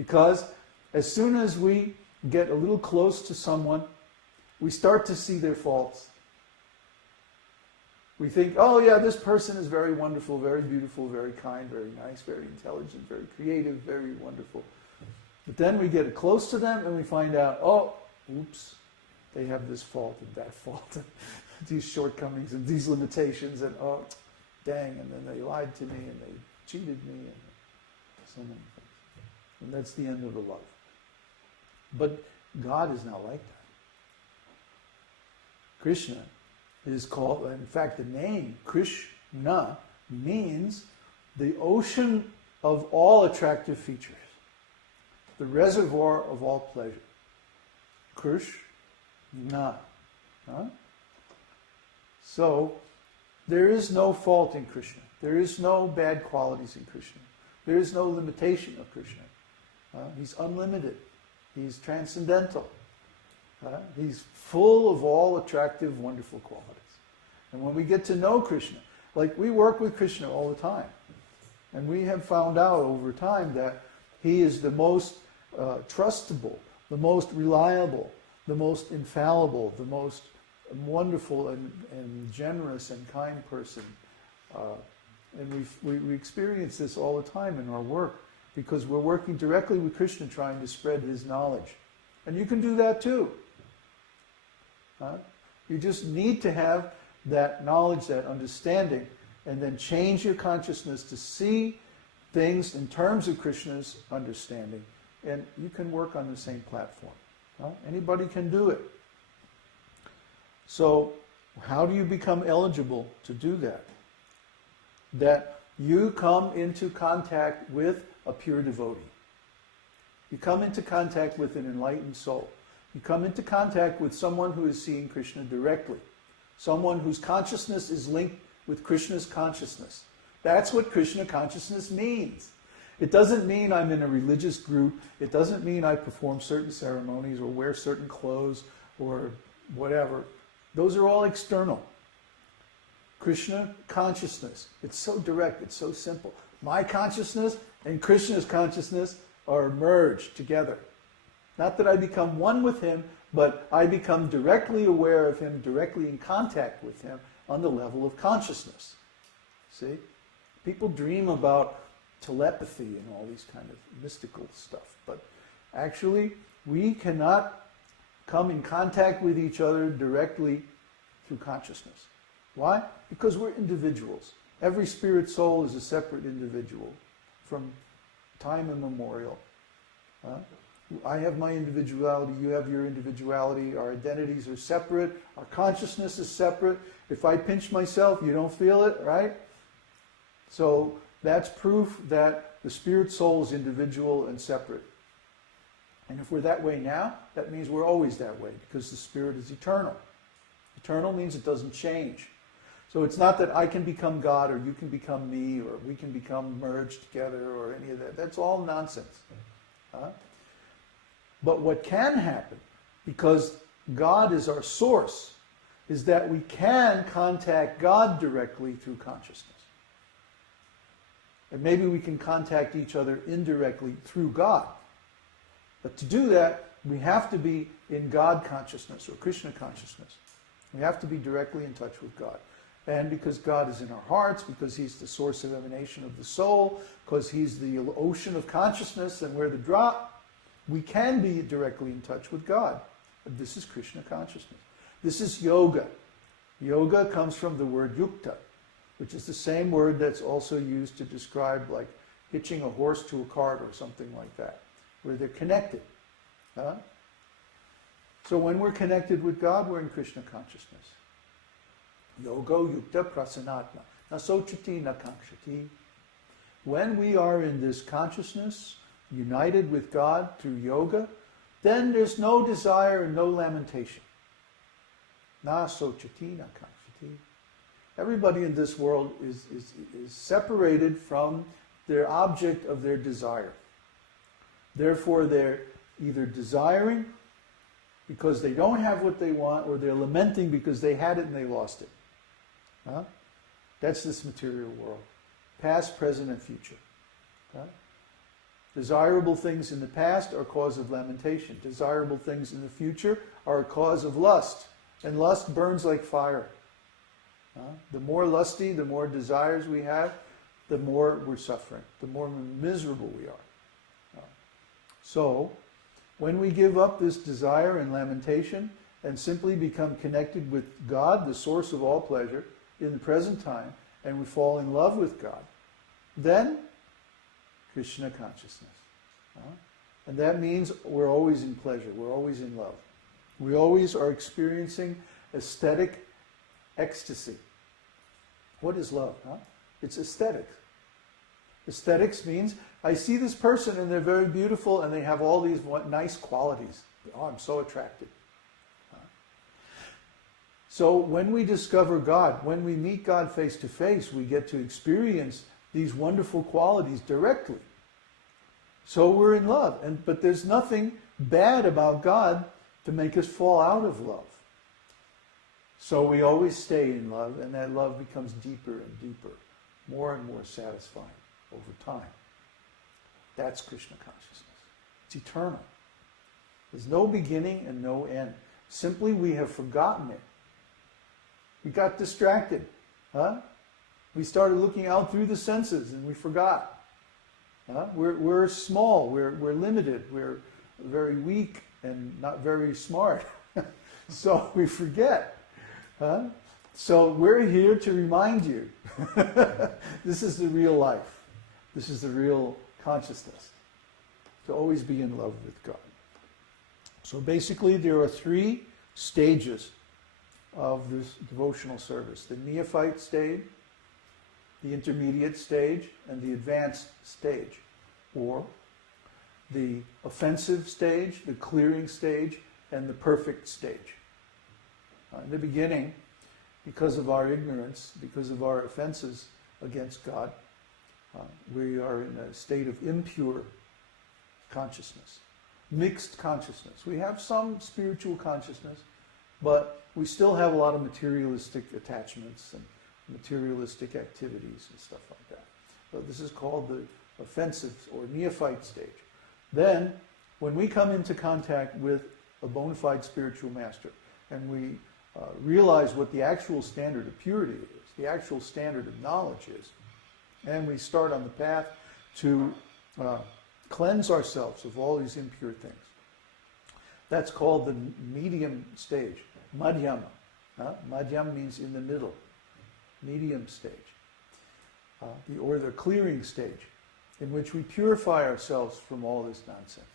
Because as soon as we get a little close to someone, we start to see their faults. We think, oh yeah, this person is very wonderful, very beautiful, very kind, very nice, very intelligent, very creative, very wonderful. But then we get close to them and we find out, oh, oops, they have this fault and that fault, and these shortcomings and these limitations, and oh, dang, and then they lied to me and they cheated me, and so many things. And that's the end of the love. But God is not like that. Krishna is called, in fact, the name Krishna means the ocean of all attractive features, the reservoir of all pleasure. Krishna. Huh? So, there is no fault in Krishna. There is no bad qualities in Krishna. There is no limitation of Krishna. He's unlimited. He's transcendental. He's full of all attractive, wonderful qualities. And when we get to know Krishna, like we work with Krishna all the time, and we have found out over time that he is the most trustable, the most reliable, the most infallible, the most wonderful and generous and kind person. And we experience this all the time in our work, because we're working directly with Krishna trying to spread his knowledge. And you can do that too. You just need to have that knowledge, that understanding, and then change your consciousness to see things in terms of Krishna's understanding. And you can work on the same platform. Anybody can do it. So, how do you become eligible to do that? That you come into contact with a pure devotee. You come into contact with an enlightened soul. You come into contact with someone who is seeing Krishna directly. Someone whose consciousness is linked with Krishna's consciousness. That's what Krishna consciousness means. It doesn't mean I'm in a religious group. It doesn't mean I perform certain ceremonies or wear certain clothes or whatever. Those are all external. Krishna consciousness. It's so direct. It's so simple. My consciousness and Krishna's consciousness are merged together. Not that I become one with him, but I become directly aware of him, directly in contact with him on the level of consciousness. See? People dream about telepathy and all these kind of mystical stuff, but actually we cannot come in contact with each other directly through consciousness. Why? Because we're individuals. Every spirit soul is a separate individual from time immemorial. I have my individuality, you have your individuality, our identities are separate, our consciousness is separate. If I pinch myself, you don't feel it, right? So that's proof that the spirit soul is individual and separate. And if we're that way now, that means we're always that way, because the spirit is eternal. Eternal means it doesn't change. So it's not that I can become God, or you can become me, or we can become merged together, or any of that. That's all nonsense. But what can happen, because God is our source, is that we can contact God directly through consciousness. And maybe we can contact each other indirectly through God. But to do that, we have to be in God consciousness or Krishna consciousness. We have to be directly in touch with God. And because God is in our hearts, because he's the source of emanation of the soul, because he's the ocean of consciousness and we're the drop, we can be directly in touch with God. And this is Krishna consciousness. This is yoga. Yoga comes from the word yukta, which is the same word that's also used to describe like hitching a horse to a cart or something like that, where they're connected. So when we're connected with God, we're in Krishna consciousness. Yogo yukta prasanatma. Nasochati nakangshati. When we are in this consciousness, united with God through yoga, then there's no desire and no lamentation. Nasochati nakangshati. Everybody in this world is separated from their object of their desire. Therefore, they're either desiring because they don't have what they want, or they're lamenting because they had it and they lost it. That's this material world. Past, present, and future. Desirable things in the past are a cause of lamentation. Desirable things in the future are a cause of lust. And lust burns like fire. The more lusty, the more desires we have, the more we're suffering, the more miserable we are. So, when we give up this desire and lamentation and simply become connected with God, the source of all pleasure, in the present time, and we fall in love with God, then Krishna consciousness. And that means we're always in pleasure, we're always in love. We always are experiencing aesthetic ecstasy. What is love? It's aesthetic. Aesthetics means I see this person and they're very beautiful and they have all these nice qualities. Oh, I'm so attracted. So when we discover God, when we meet God face to face, we get to experience these wonderful qualities directly. So we're in love. But there's nothing bad about God to make us fall out of love. So we always stay in love, and that love becomes deeper and deeper, more and more satisfying over time. That's Krishna consciousness. It's eternal. There's no beginning and no end. Simply we have forgotten it. We got distracted. We started looking out through the senses and we forgot. We're small, we're limited, we're very weak and not very smart. So we forget. So we're here to remind you. This is the real life. This is the real consciousness. To always be in love with God. So basically there are 3 stages of this devotional service. The neophyte stage, the intermediate stage, and the advanced stage. Or the offensive stage, the clearing stage, and the perfect stage. In the beginning, because of our ignorance, because of our offenses against God, we are in a state of impure consciousness, mixed consciousness. We have some spiritual consciousness, but we still have a lot of materialistic attachments and materialistic activities and stuff like that. So this is called the offensive or neophyte stage. Then, when we come into contact with a bona fide spiritual master, and we realize what the actual standard of purity is, the actual standard of knowledge is, and we start on the path to cleanse ourselves of all these impure things. That's called the medium stage, madhyama. Madhyam means in the middle, medium stage. Or the clearing stage, in which we purify ourselves from all this nonsense.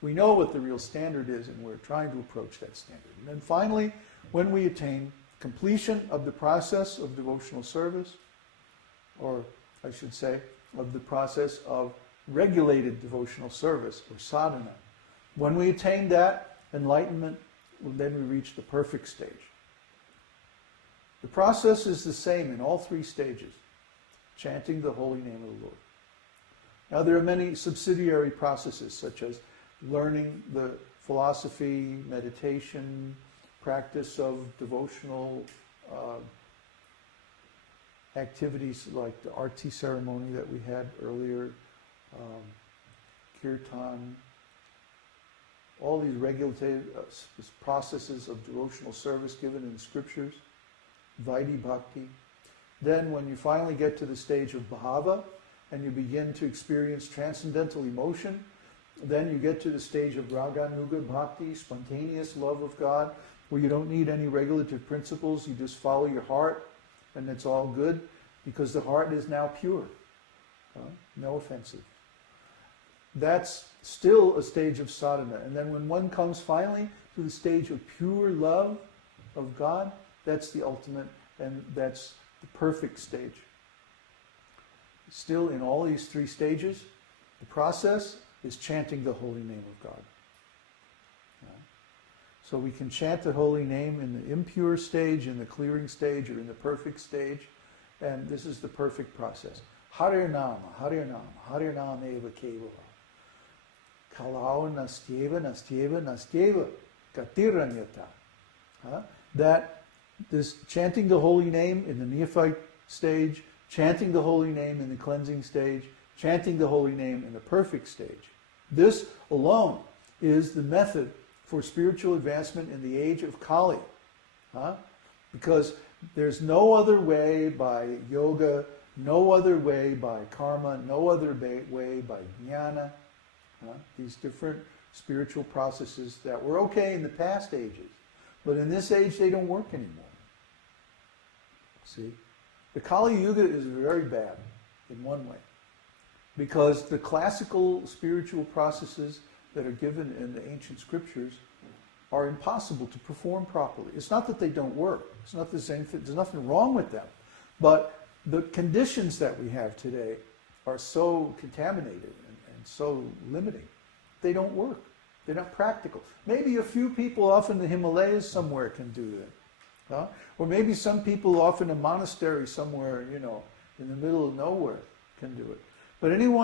We know what the real standard is, and we're trying to approach that standard. And then finally, when we attain completion of the process of devotional service, or I should say, of the process of regulated devotional service, or sadhana, when we attain that enlightenment, then we reach the perfect stage. The process is the same in all 3 stages, chanting the holy name of the Lord. Now there are many subsidiary processes, such as learning the philosophy, meditation, practice of devotional activities like the arti ceremony that we had earlier, kirtan, all these regulated processes of devotional service given in the scriptures, Vaidhi Bhakti. Then when you finally get to the stage of bhava and you begin to experience transcendental emotion, then you get to the stage of raganuga bhakti, spontaneous love of God, where you don't need any regulative principles, you just follow your heart and it's all good because the heart is now pure, no offensive. That's still a stage of sadhana. And then when one comes finally to the stage of pure love of God, that's the ultimate, and that's the perfect stage. Still, in all these 3 stages, the process is chanting the holy name of God. So we can chant the holy name in the impure stage, in the clearing stage, or in the perfect stage, and this is the perfect process. Hare Nama, Hare Nama, Hare Nama eva kevala. Kalau nastyeva, nastyeva, nastyeva, gatiranyata. That this chanting the holy name in the neophyte stage, chanting the holy name in the cleansing stage, chanting the holy name in the perfect stage. This alone is the method for spiritual advancement in the age of Kali. Because there's no other way by yoga, no other way by karma, no other way by jnana. These different spiritual processes that were okay in the past ages. But in this age, they don't work anymore. See? The Kali Yuga is very bad in one way. Because the classical spiritual processes that are given in the ancient scriptures are impossible to perform properly. It's not that they don't work. It's not the same thing. There's nothing wrong with them. But the conditions that we have today are so contaminated and so limiting. They don't work. They're not practical. Maybe a few people off in the Himalayas somewhere can do that. Or maybe some people off in a monastery somewhere, in the middle of nowhere can do it. But anyone